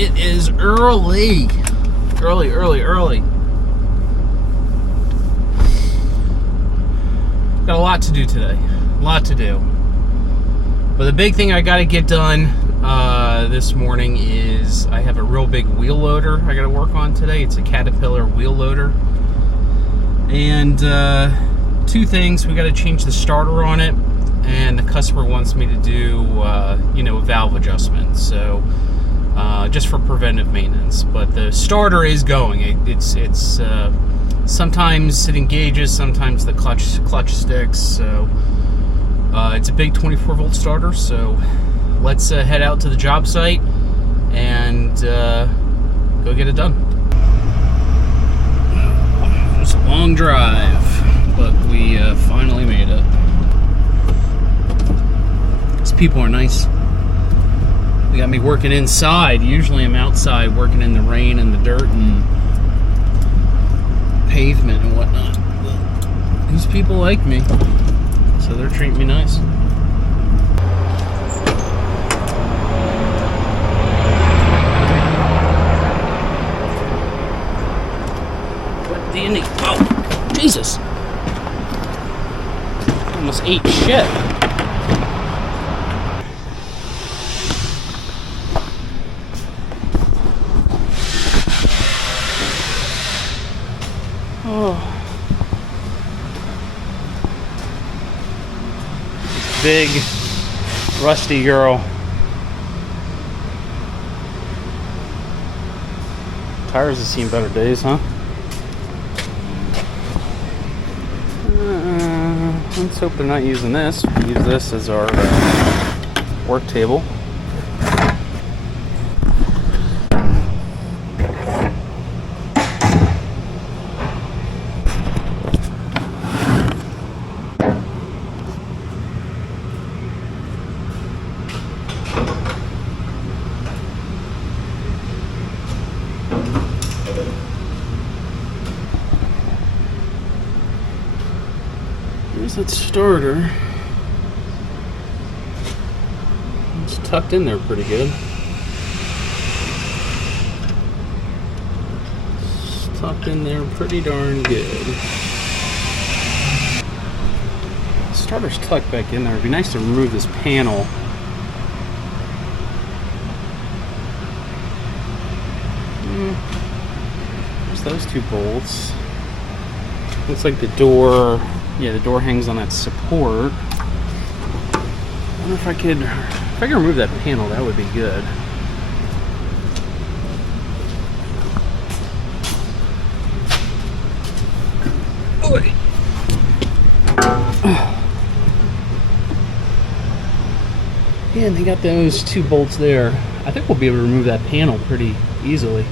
It is early. Early. Got a lot to do today. A lot to do. But the big thing I got to get done this morning is I have a real big wheel loader I got to work on today. It's a Caterpillar wheel loader. And two things. We got to change the starter on it. And the customer wants me to do, a valve adjustment. So just for preventive maintenance. But the starter is going. It's sometimes it engages, sometimes the clutch sticks. So it's a big 24 volt starter. So let's head out to the job site and go get it done. It's a long drive, but we finally made it. These people are nice. They got me working inside. Usually I'm outside working in the rain and the dirt and pavement and whatnot. But these people like me, so they're treating me nice. What do you need? Oh, Jesus! Almost ate shit. Big, rusty girl. Tires have seen better days, huh? Let's hope they're not using this. We use this as our work table. Here's that starter. It's tucked in there pretty good. It's tucked in there pretty darn good. The starter's tucked back in there. It'd be nice to remove this panel. There's those two bolts. Looks like the door. Yeah, the door hangs on that support. I wonder if I could remove that panel, that would be good. Yeah, and they got those two bolts there. I think we'll be able to remove that panel pretty easily.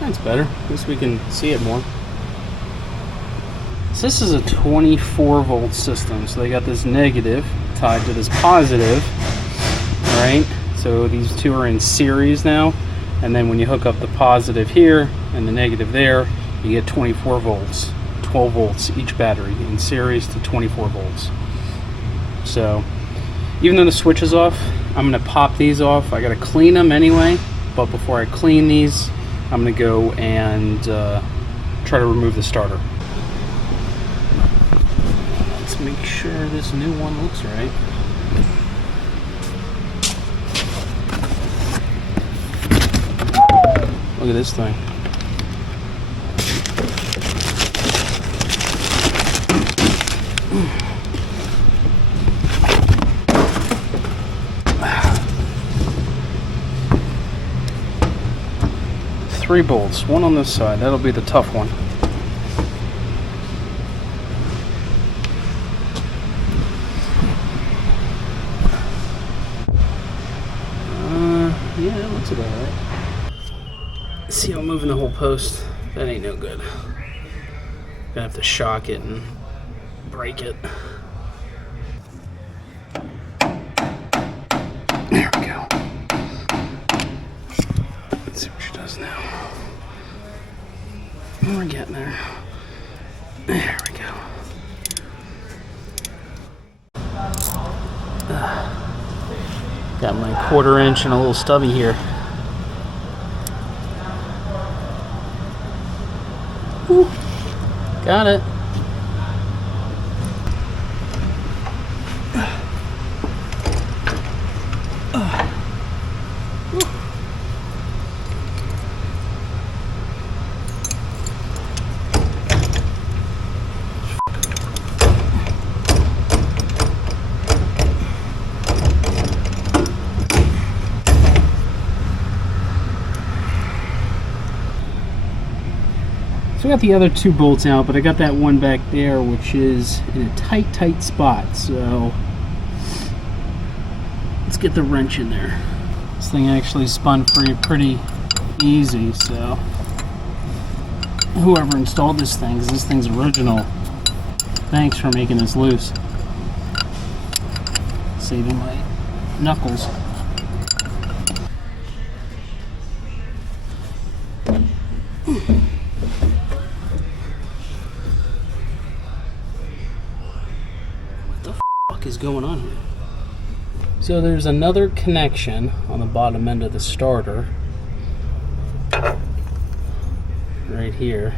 That's better. At least we can see it more. So this is a 24 volt system. So they got this negative tied to this positive, right? So these two are in series now. And then when you hook up the positive here and the negative there, you get 24 volts, 12 volts each battery in series to 24 volts. So even though the switch is off, I'm gonna pop these off. I gotta clean them anyway, but before I clean these, I'm going to go and try to remove the starter. Let's make sure this new one looks right. Look at this thing. Three bolts, one on this side. That'll be the tough one. Yeah, that looks about right. See, I'm moving the whole post. That ain't no good. Gonna have to shock it and break it. There we go. Let's see what she does now. We're getting there. There we go. Got my 1/4 inch and a little stubby here. Woo. Got it. So I got the other 2 bolts out, but I got that one back there, which is in a tight spot. So let's get the wrench in there. This thing actually spun free pretty easy, so whoever installed this thing, 'cause this thing's original, thanks for making this loose. Saving my knuckles. Is going on here? So there's another connection on the bottom end of the starter right here,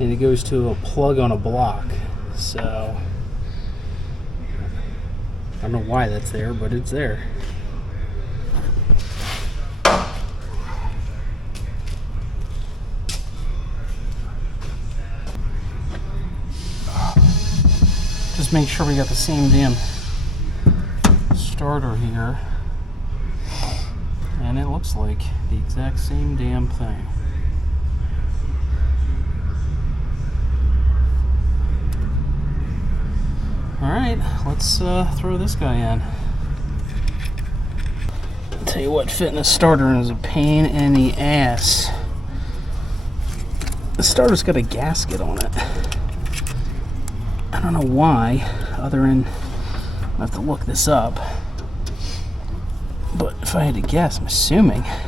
and it goes to a plug on a block. So I don't know why that's there, but it's there. Just make sure we got the same damn starter here, and it looks like the exact same damn thing. Alright, let's throw this guy in. I'll tell you what, fitting a starter in is a pain in the ass. The starter's got a gasket on it. I don't know why, other than I have to look this up. But if I had to guess, I'm assuming, I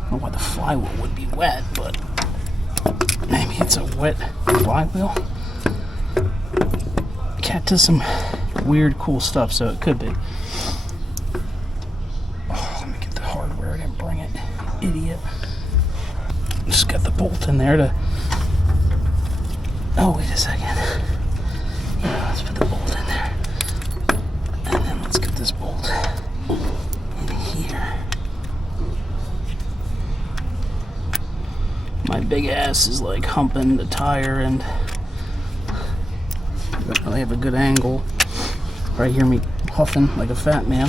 don't know why the flywheel would be wet, but maybe it's a wet flywheel. Cat does some weird, cool stuff, so it could be. Oh, let me get the hardware. I didn't bring it, idiot. Just got the bolt in there to. Oh, wait a second. Let's put the bolt in there. And then let's get this bolt in here. My big ass is like humping the tire and I don't really have a good angle. Probably hear me huffing like a fat man.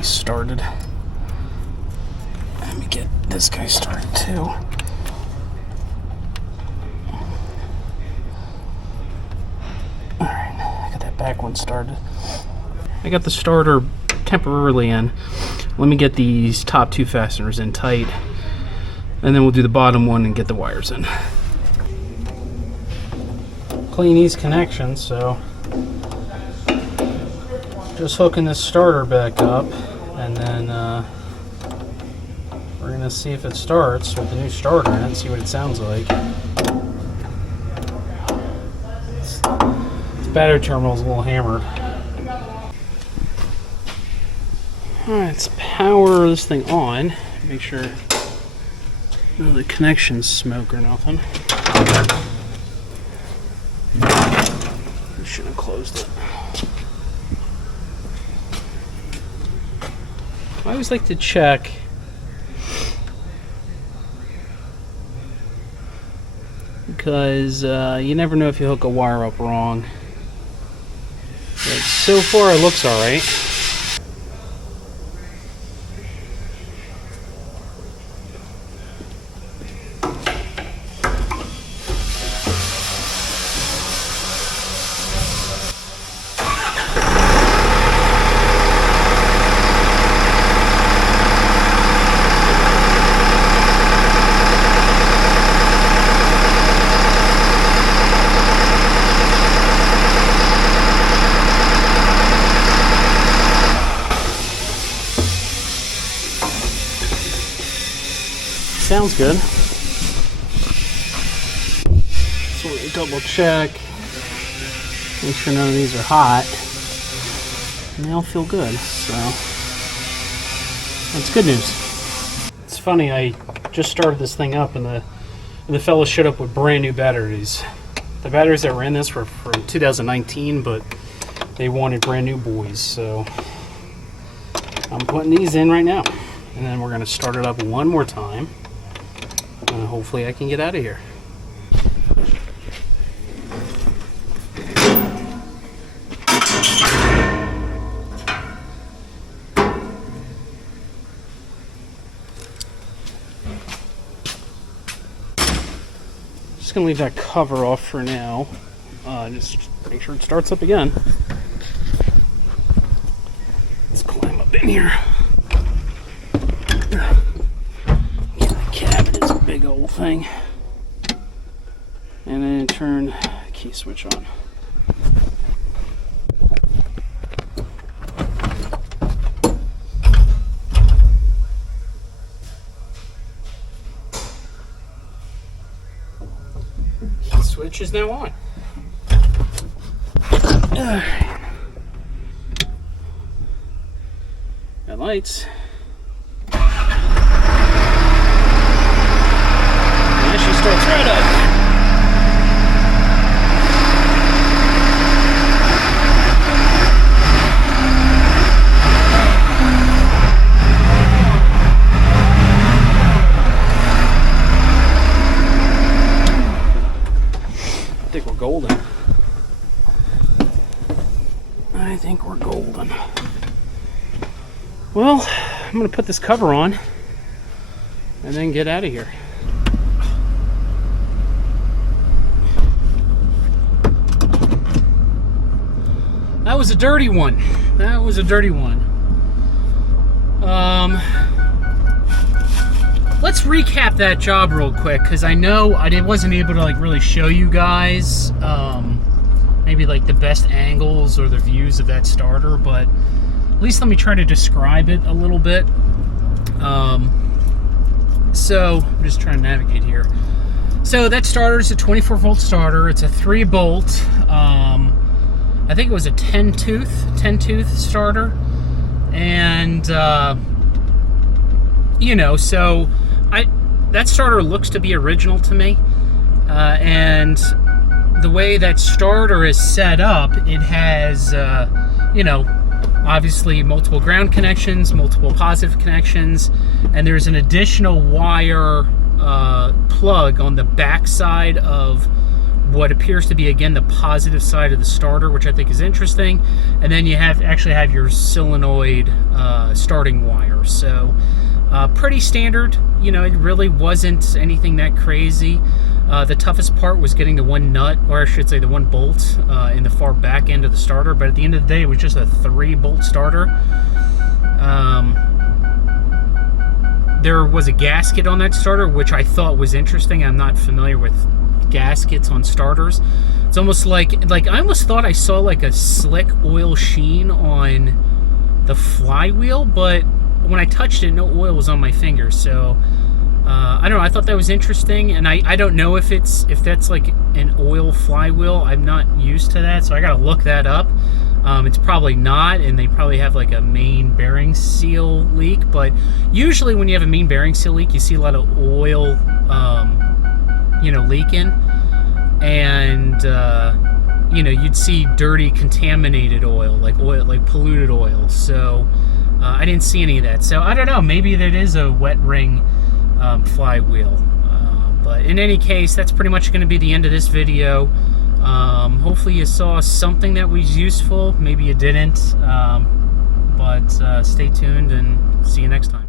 Started. Let me get this guy started too. Alright, I got that back one started. I got the starter temporarily in. Let me get these top 2 fasteners in tight, and then we'll do the bottom one and get the wires in. Clean these connections, so just hooking this starter back up. And then we're going to see if it starts with the new starter in it, see what it sounds like. This battery terminal is a little hammered. Alright, let's power this thing on. Make sure none of the connections smoke or nothing. I should have closed it. I always like to check because you never know if you hook a wire up wrong. But so far it looks alright. sounds good. So we double check, make sure none of these are hot, and they all feel good, so that's good news. It's funny, I just started this thing up and the fellow showed up with brand new batteries. The batteries that were in this were from 2019, but they wanted brand new boys, so I'm putting these in right now. And then we're going to start it up one more time, and hopefully I can get out of here. Just going to leave that cover off for now. Just make sure it starts up again. Let's climb up in here. The cabin is a big old thing. And then turn the key switch on. Key switch is now on. Got lights. And she starts right up. I think we're golden. I think we're golden. Well, I'm going to put this cover on and then get out of here. That was a dirty one. That was a dirty one. Let's recap that job real quick, because I know I wasn't able to really show you guys maybe the best angles or the views of that starter, but at least let me try to describe it a little bit. So I'm just trying to navigate here. So that starter is a 24-volt starter. It's a 3-bolt. I think it was a 10-tooth starter, and so that starter looks to be original to me, and the way that starter is set up, it has obviously multiple ground connections, multiple positive connections, and there's an additional wire plug on the back side of what appears to be, again, the positive side of the starter, which I think is interesting. And then you actually have your solenoid starting wire. So pretty standard. It really wasn't anything that crazy. The toughest part was getting the one nut, or I should say the one bolt in the far back end of the starter. But at the end of the day, it was just a 3-bolt starter. There was a gasket on that starter, which I thought was interesting. I'm not familiar with gaskets on starters. It's almost like I almost thought I saw a slick oil sheen on the flywheel, but when I touched it, no oil was on my finger. So I don't know, I thought that was interesting, and I don't know if that's an oil flywheel. I'm not used to that, so I gotta look that up. It's probably not, and they probably have a main bearing seal leak, but usually when you have a main bearing seal leak, you see a lot of oil leaking, and you'd see dirty, contaminated oil, like polluted oil. So I didn't see any of that. So I don't know, maybe that is a wet ring flywheel. But in any case, that's pretty much going to be the end of this video. Hopefully you saw something that was useful. Maybe you didn't, but stay tuned and see you next time.